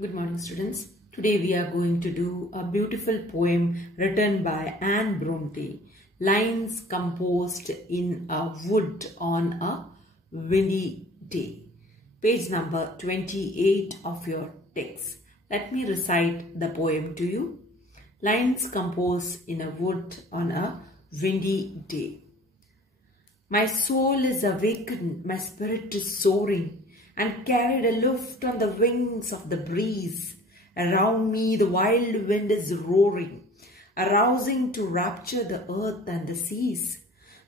Good morning, students. Today we are going to do a beautiful poem written by Anne Bronte. Lines composed in a wood on a windy day. Page number 28 of your text. Let me recite the poem to you. Lines composed in a wood on a windy day. My soul is awakened, my spirit is soaring, and carried aloft on the wings of the breeze. Around me the wild wind is roaring, arousing to rapture the earth and the seas.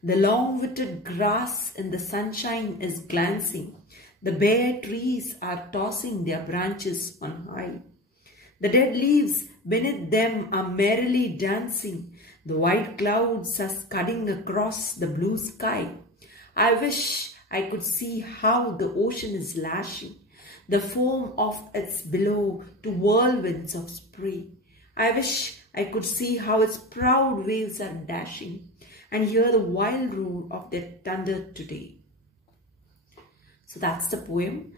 The long-witted grass in the sunshine is glancing. The bare trees are tossing their branches on high. The dead leaves beneath them are merrily dancing. The white clouds are scudding across the blue sky. I wish I could see how the ocean is lashing the foam of its billow to whirlwinds of spray. I wish I could see how its proud waves are dashing and hear the wild roar of their thunder today. So that's the poem.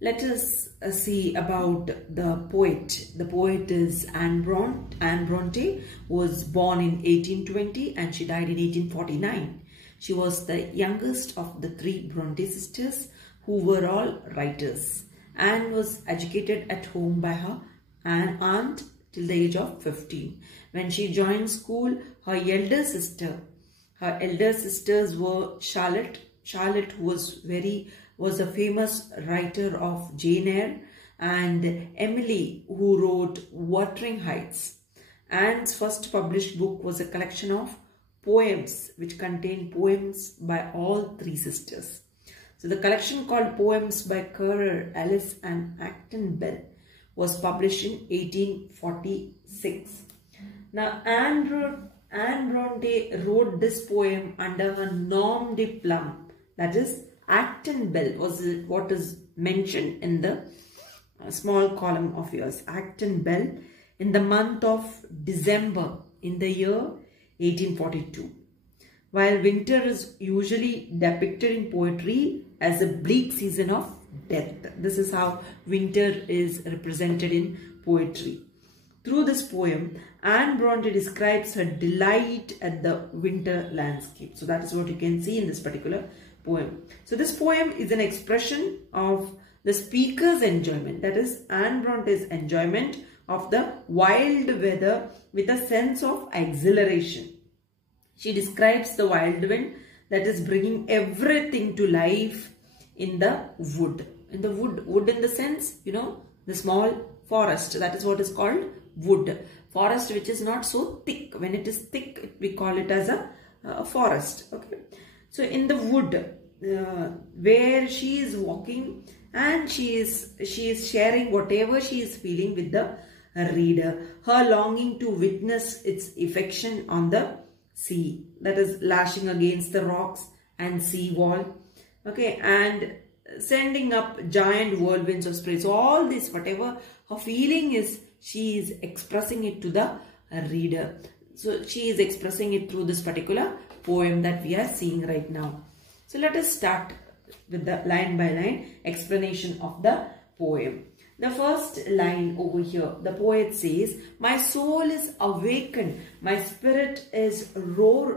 Let us see about the poet. The poet is Anne Bronte, who was born in 1820 and she died in 1849. She was the youngest of the three Bronte sisters who were all writers. Anne was educated at home by her aunt till the age of 15. When she joined school, her elder sisters were Charlotte, who was a famous writer of Jane Eyre, and Emily, who wrote Wuthering Heights. Anne's first published book was a collection of poems which contained poems by all three sisters. So the collection called Poems by Currer, Ellis and Acton Bell was published in 1846. Now Anne Bronte wrote this poem under her nom de plume, that is Acton Bell was what is mentioned in the small column of yours. Acton Bell in the month of December in the year 1842. While winter is usually depicted in poetry as a bleak season of death. This is how winter is represented in poetry. Through this poem, Anne Bronte describes her delight at the winter landscape. So that is what you can see in this particular poem. So this poem is an expression of the speaker's enjoyment. That is Anne Bronte's enjoyment of the wild weather with a sense of exhilaration. She describes the wild wind that is bringing everything to life in the wood. In the wood in the sense, the small forest. That is what is called wood. Forest which is not so thick. When it is thick, we call it as a forest. Okay. So in the wood, where she is walking and she is sharing whatever she is feeling with the reader. Her longing to witness its affection on the sea, that is lashing against the rocks and sea wall, okay, and sending up giant whirlwinds of spray. So all this, whatever her feeling is, she is expressing it to the reader. So she is expressing it through this particular poem that we are seeing right now. So let us start with the line by line explanation of the poem. The first line over here, the poet says, my soul is awakened, my spirit is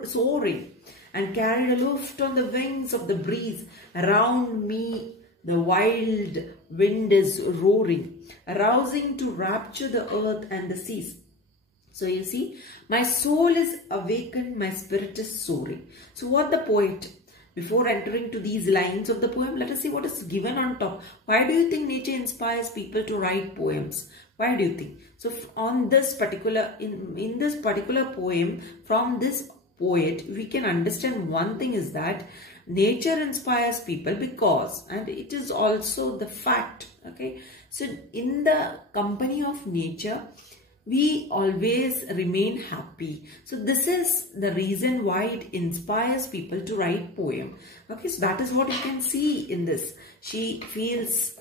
soaring, and carried aloft on the wings of the breeze. Around me the wild wind is roaring, arousing to rapture the earth and the seas. So you see, my soul is awakened, my spirit is soaring. So what the poet, before entering to these lines of the poem, let us see what is given on top. Why do you think nature inspires people to write poems? Why do you think? So on this particular, in this particular poem, from this poet, we can understand one thing is that nature inspires people because, and it is also the fact, okay. So in the company of nature, we always remain happy. So this is the reason why it inspires people to write poem. Okay, so that is what you can see in this. She feels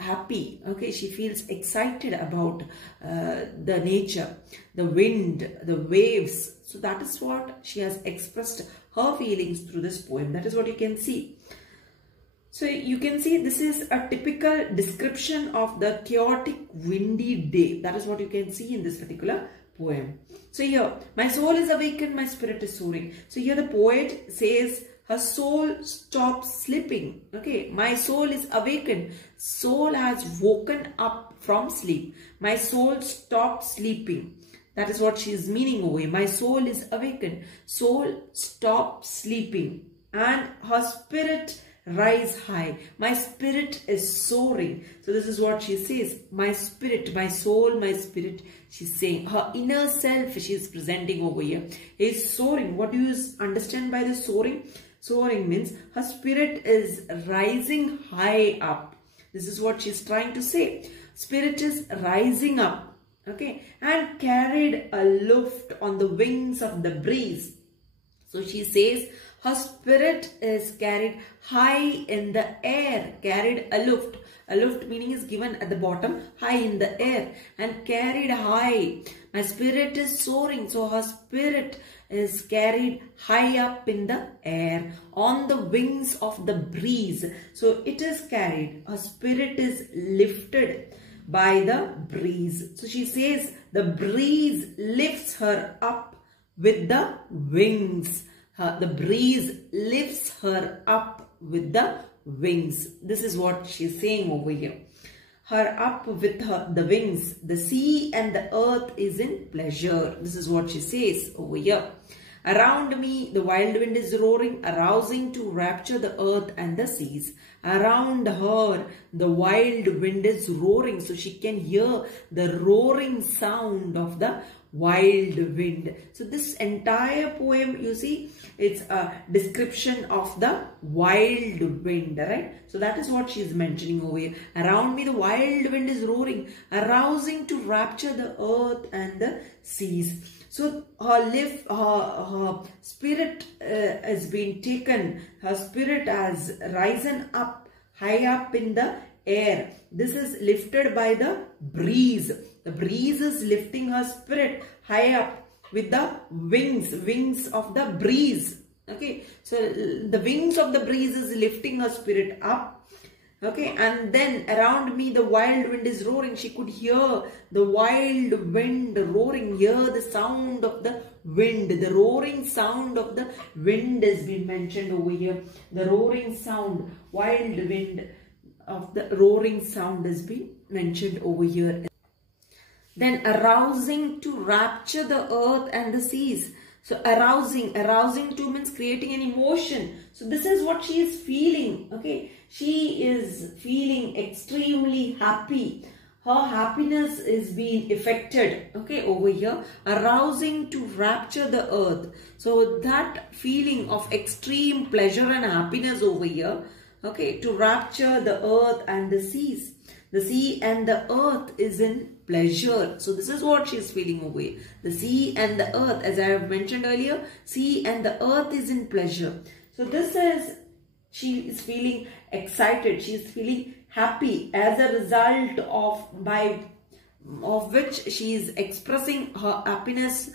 happy. Okay, she feels excited about the nature, the wind, the waves. So that is what she has expressed her feelings through this poem. That is what you can see. So you can see this is a typical description of the chaotic windy day. That is what you can see in this particular poem. So here, my soul is awakened, my spirit is soaring. So here the poet says her soul stops sleeping. Okay, my soul is awakened. Soul has woken up from sleep. My soul stops sleeping. That is what she is meaning over here. My soul is awakened. Soul stops sleeping. And her spirit rise high. My spirit is soaring. So this is what she says. My spirit, my soul, my spirit. She's saying her inner self she is presenting over here is soaring. What do you understand by the soaring? Soaring means her spirit is rising high up. This is what she's trying to say. Spirit is rising up. Okay. And carried aloft on the wings of the breeze. So she says her spirit is carried high in the air, carried aloft. Aloft meaning is given at the bottom, high in the air and carried high. My spirit is soaring. So her spirit is carried high up in the air on the wings of the breeze. So it is carried. Her spirit is lifted by the breeze. So she says the breeze lifts her up with the wings. The breeze lifts her up with the wings. This is what she's saying over here. Her up with the wings. The sea and the earth is in pleasure. This is what she says over here. Around me, the wild wind is roaring, arousing to rapture the earth and the seas. Around her, the wild wind is roaring. So she can hear the roaring sound of the wild wind. So this entire poem, you see, it's a description of the wild wind, right? So that is what she is mentioning over here. Around me, the wild wind is roaring, arousing to rapture the earth and the seas. So her spirit has been taken. Her spirit has risen up, high up in the air. This is lifted by the breeze. The breeze is lifting her spirit high up with the wings of the breeze. Okay, so the wings of the breeze is lifting her spirit up. Okay, and then around me the wild wind is roaring. She could hear the wild wind roaring. Hear the sound of the wind. The roaring sound of the wind has been mentioned over here. The roaring sound, wild wind of the roaring sound has been mentioned over here. Then arousing to rapture the earth and the seas. So arousing to means creating an emotion. So this is what she is feeling. Okay, she is feeling extremely happy. Her happiness is being affected. Okay, over here, arousing to rapture the earth. So that feeling of extreme pleasure and happiness over here. Okay, to rapture the earth and the seas. The sea and the earth is in pleasure. So this is what she is feeling over here. The sea and the earth, as I have mentioned earlier, sea and the earth is in pleasure. So this is, she is feeling excited. She is feeling happy as a result of which she is expressing her happiness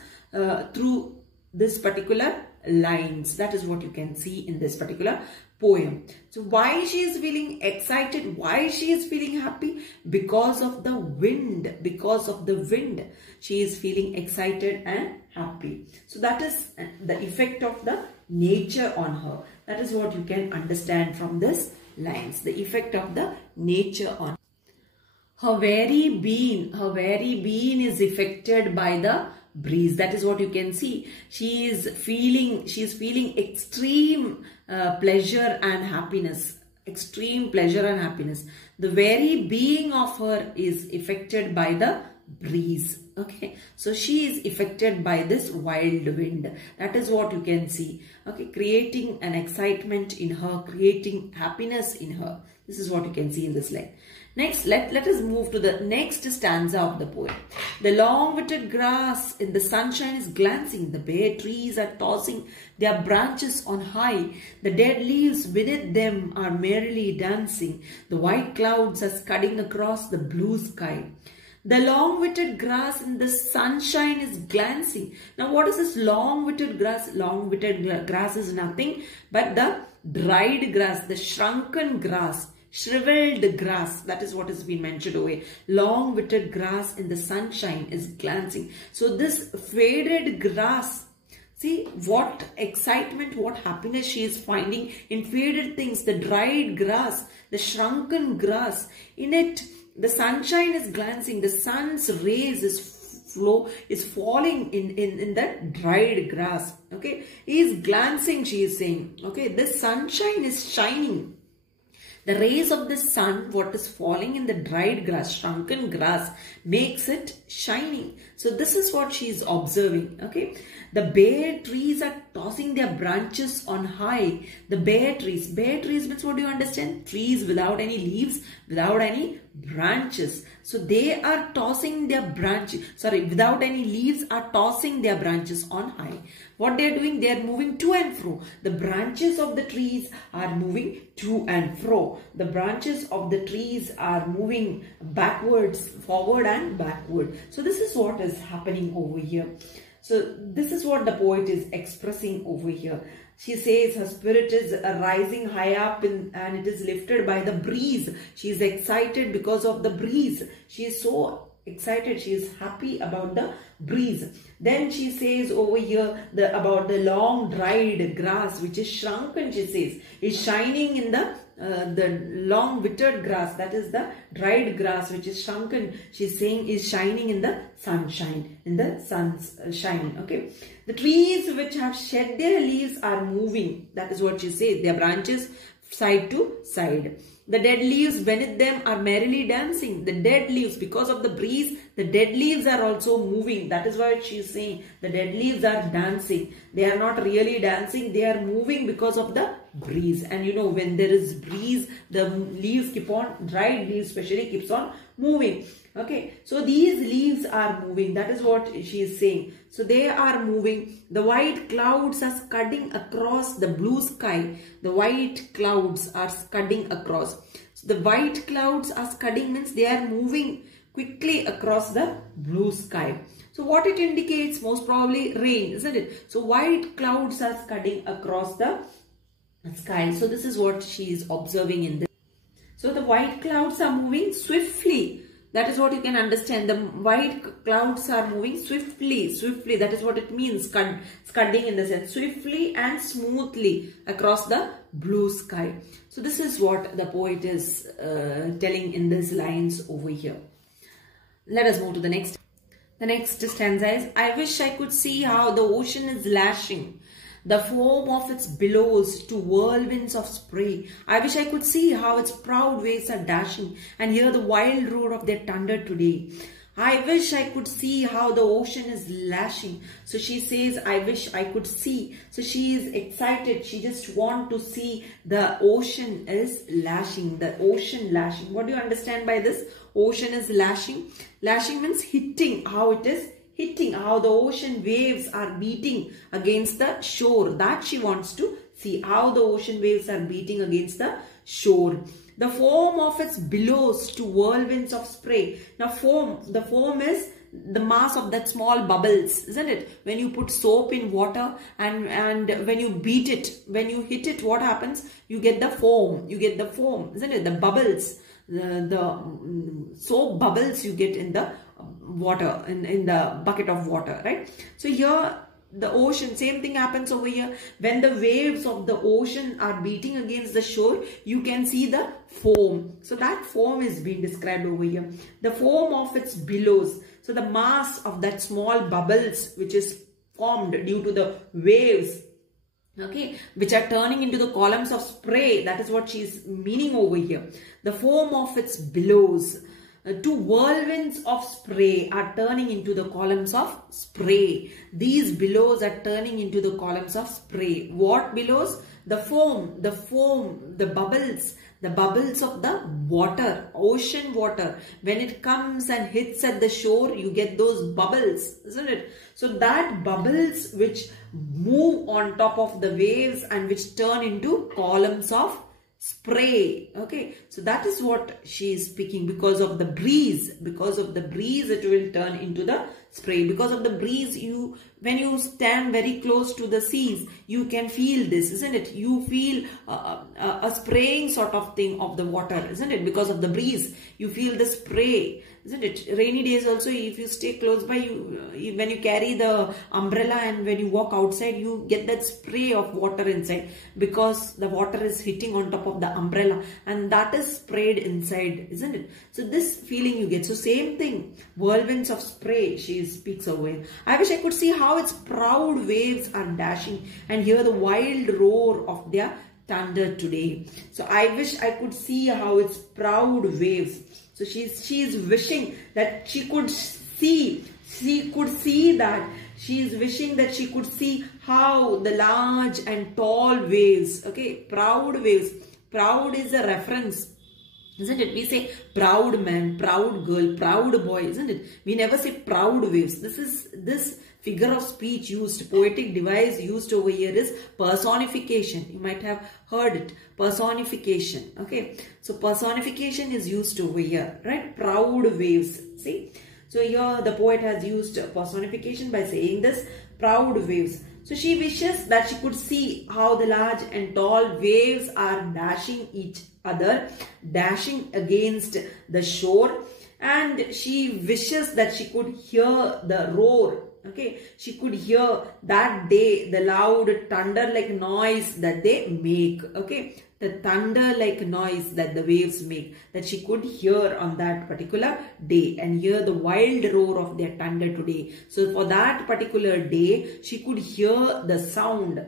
through this particular lines. That is what you can see in this particular poem. So why she is feeling excited? Why she is feeling happy? Because of the wind. Because of the wind, she is feeling excited and happy. So that is the effect of the nature on her. That is what you can understand from this lines. The effect of the nature on her. Very being is affected by the breeze. That is what you can see. She is feeling extreme pleasure and happiness. Extreme pleasure and happiness. The very being of her is affected by the breeze. Okay, so she is affected by this wild wind. That is what you can see. Okay, creating an excitement in her, creating happiness in her. This is what you can see in this line. Next, let us move to the next stanza of the poem. The long-witted grass in the sunshine is glancing. The bare trees are tossing their branches on high. The dead leaves beneath them are merrily dancing. The white clouds are scudding across the blue sky. The long-witted grass in the sunshine is glancing. Now, what is this long-witted grass? Long-witted grass is nothing but the dried grass, the shrunken grass, shriveled grass, that is what has been mentioned over here. Long withered grass in the sunshine is glancing. So this faded grass, see what excitement, what happiness she is finding in faded things, the dried grass, the shrunken grass. In it, the sunshine is glancing, the sun's rays is falling in that dried grass. Okay, he is glancing, she is saying. Okay, the sunshine is shining. The rays of the sun, what is falling in the dried grass, shrunken grass, makes it shining. So this is what she is observing. Okay, the bare trees are tossing their branches on high. The bare trees means, what do you understand? Trees without any leaves, without any branches. So they are tossing their branches, without any leaves, are tossing their branches on high. What they are doing? They are moving to and fro. The branches of the trees are moving to and fro. The branches of the trees are moving backwards, forward and backward. So this is what is happening over here. So this is what the poet is expressing over here. She says her spirit is rising high up and it is lifted by the breeze. She is excited because of the breeze. She is so excited. She is happy about the breeze. Then she says over here about the long dried grass which is shrunken, she says, is shining in the long withered grass, that is the dried grass which is shrunken, she is saying, is shining in the sunshine, in the sun's shine. Okay, the trees which have shed their leaves are moving, that is what she says, their branches side to side. The dead leaves beneath them are merrily dancing. The dead leaves, because of the breeze, the dead leaves are also moving. That is why she is saying the dead leaves are dancing. They are not really dancing. They are moving because of the breeze. And you know, when there is breeze, the leaves keep on, dried leaves especially, keeps on moving. Okay, so these leaves are moving. That is what she is saying. So they are moving. The white clouds are scudding across the blue sky. The white clouds are scudding across. So the white clouds are scudding means they are moving quickly across the blue sky. So what it indicates? Most probably rain, isn't it? So white clouds are scudding across the sky. So this is what she is observing in this. So the white clouds are moving swiftly. That is what you can understand. The white clouds are moving swiftly. Swiftly, that is what it means. Scudding in the sense. Swiftly and smoothly across the blue sky. So this is what the poet is telling in these lines over here. Let us move to the next. The next stanza is, I wish I could see how the ocean is lashing the foam of its billows to whirlwinds of spray. I wish I could see how its proud waves are dashing and hear the wild roar of their thunder today. I wish I could see how the ocean is lashing. So she says, I wish I could see. So she is excited. She just wants to see the ocean is lashing. The ocean lashing. What do you understand by this? Ocean is lashing. Lashing means hitting. How it is hitting, how the ocean waves are beating against the shore. That she wants to see, how the ocean waves are beating against the shore. The foam of its billows to whirlwinds of spray. Now foam, the foam is the mass of that small bubbles, isn't it? When you put soap in water and when you beat it, when you hit it, what happens? You get the foam, isn't it? The bubbles, the soap bubbles you get in the water, in the bucket of water, right? So here the ocean, same thing happens over here. When the waves of the ocean are beating against the shore, you can see the foam. So that foam is being described over here. The foam of its billows. So the mass of that small bubbles which is formed due to the waves, okay, which are turning into the columns of spray. That is what she is meaning over here. The foam of its billows. Two whirlwinds of spray are turning into the columns of spray. These billows are turning into the columns of spray. What billows? The foam, the bubbles of the water, ocean water. When it comes and hits at the shore, you get those bubbles, isn't it? So that bubbles which move on top of the waves and which turn into columns of spray. Okay, so that is what she is speaking. Because of the breeze, it will turn into the spray. Because of the breeze, when you stand very close to the seas, you can feel this, isn't it? You feel a spraying sort of thing of the water, isn't it? Because of the breeze, you feel the spray, isn't it? Rainy days also, if you stay close by, when you carry the umbrella and when you walk outside, you get that spray of water inside, because the water is hitting on top of the umbrella and that is sprayed inside, isn't it? So this feeling you get. So same thing, whirlwinds of spray, she speaks away. I wish I could see how its proud waves are dashing and hear the wild roar of their thunder today. So I wish I could see how its proud waves. So she is wishing that she could see that. She is wishing that she could see how the large and tall waves, okay, proud waves. Proud is a reference, isn't it? We say proud man, proud girl, proud boy, isn't it? We never say proud waves. This figure of speech used, poetic device used over here is personification. You might have heard it, personification. Okay, so personification is used over here, right? Proud waves. See, so here the poet has used personification by saying this, proud waves. So she wishes that she could see how the large and tall waves are dashing each other, dashing against the shore, and she wishes that she could hear the roar. Okay, she could hear that day the loud thunder-like noise that they make. Okay, the thunder-like noise that the waves make, that she could hear on that particular day, and hear the wild roar of their thunder today. So for that particular day, she could hear the sound,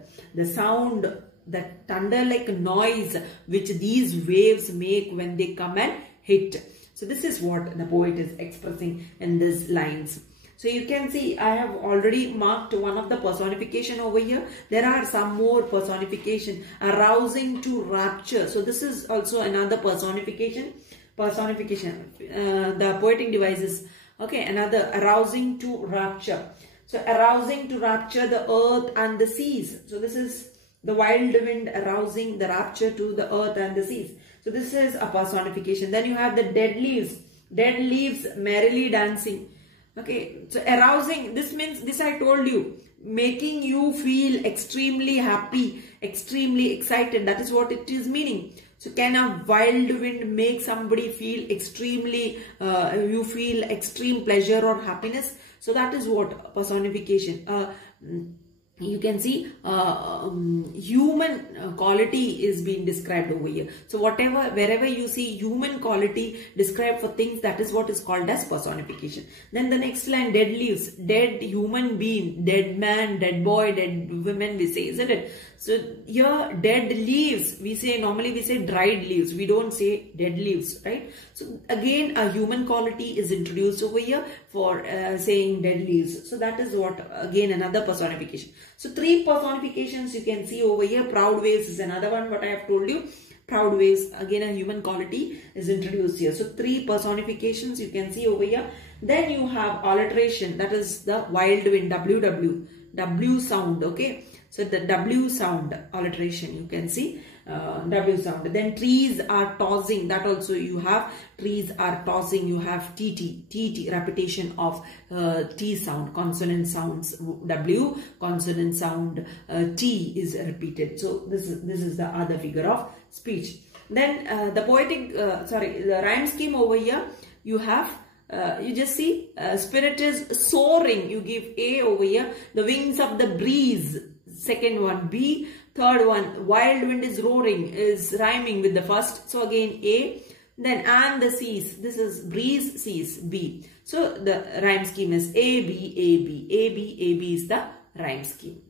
that thunder-like noise which these waves make when they come and hit. So this is what the poet is expressing in these lines. So you can see I have already marked one of the personification over here. There are some more personification. Arousing to rapture. So this is also another personification. The poetic devices. Okay, another arousing to rapture. So arousing to rapture the earth and the seas. So this is the wild wind arousing the rapture to the earth and the seas. So this is a personification. Then you have the dead leaves merrily dancing. Okay, so arousing, this means, this I told you, making you feel extremely happy, extremely excited. That is what it is meaning. So can a wild wind make somebody feel extremely, you feel extreme pleasure or happiness? So that is what personification. You can see human quality is being described over here. So wherever you see human quality described for things, that is what is called as personification. Then the next line, dead leaves, dead human being, dead man, dead boy, dead women, we say, isn't it? So here dead leaves, normally we say dried leaves, we don't say dead leaves, right? So again a human quality is introduced over here for saying dead leaves. So that is what, again, another personification. So 3 personifications you can see over here. Proud waves is another one, what I have told you. Proud waves, again a human quality is introduced here. So 3 personifications you can see over here. Then you have alliteration, that is the wild wind, W sound. Okay, so the W sound alliteration you can see, W sound. Then trees are tossing, that also you have, trees are tossing. You have TT, repetition of T sound, consonant sounds W, consonant sound T is repeated. So this is the other figure of speech. Then the poetic, the rhyme scheme over here, you have, you just see, spirit is soaring, you give A over here. The wings of the breeze, second one, B. Third one, wild wind is roaring, is rhyming with the first. So again A. Then and the seas, this is breeze, seas, B. So the rhyme scheme is A, B, A, B. A, B, A, B is the rhyme scheme.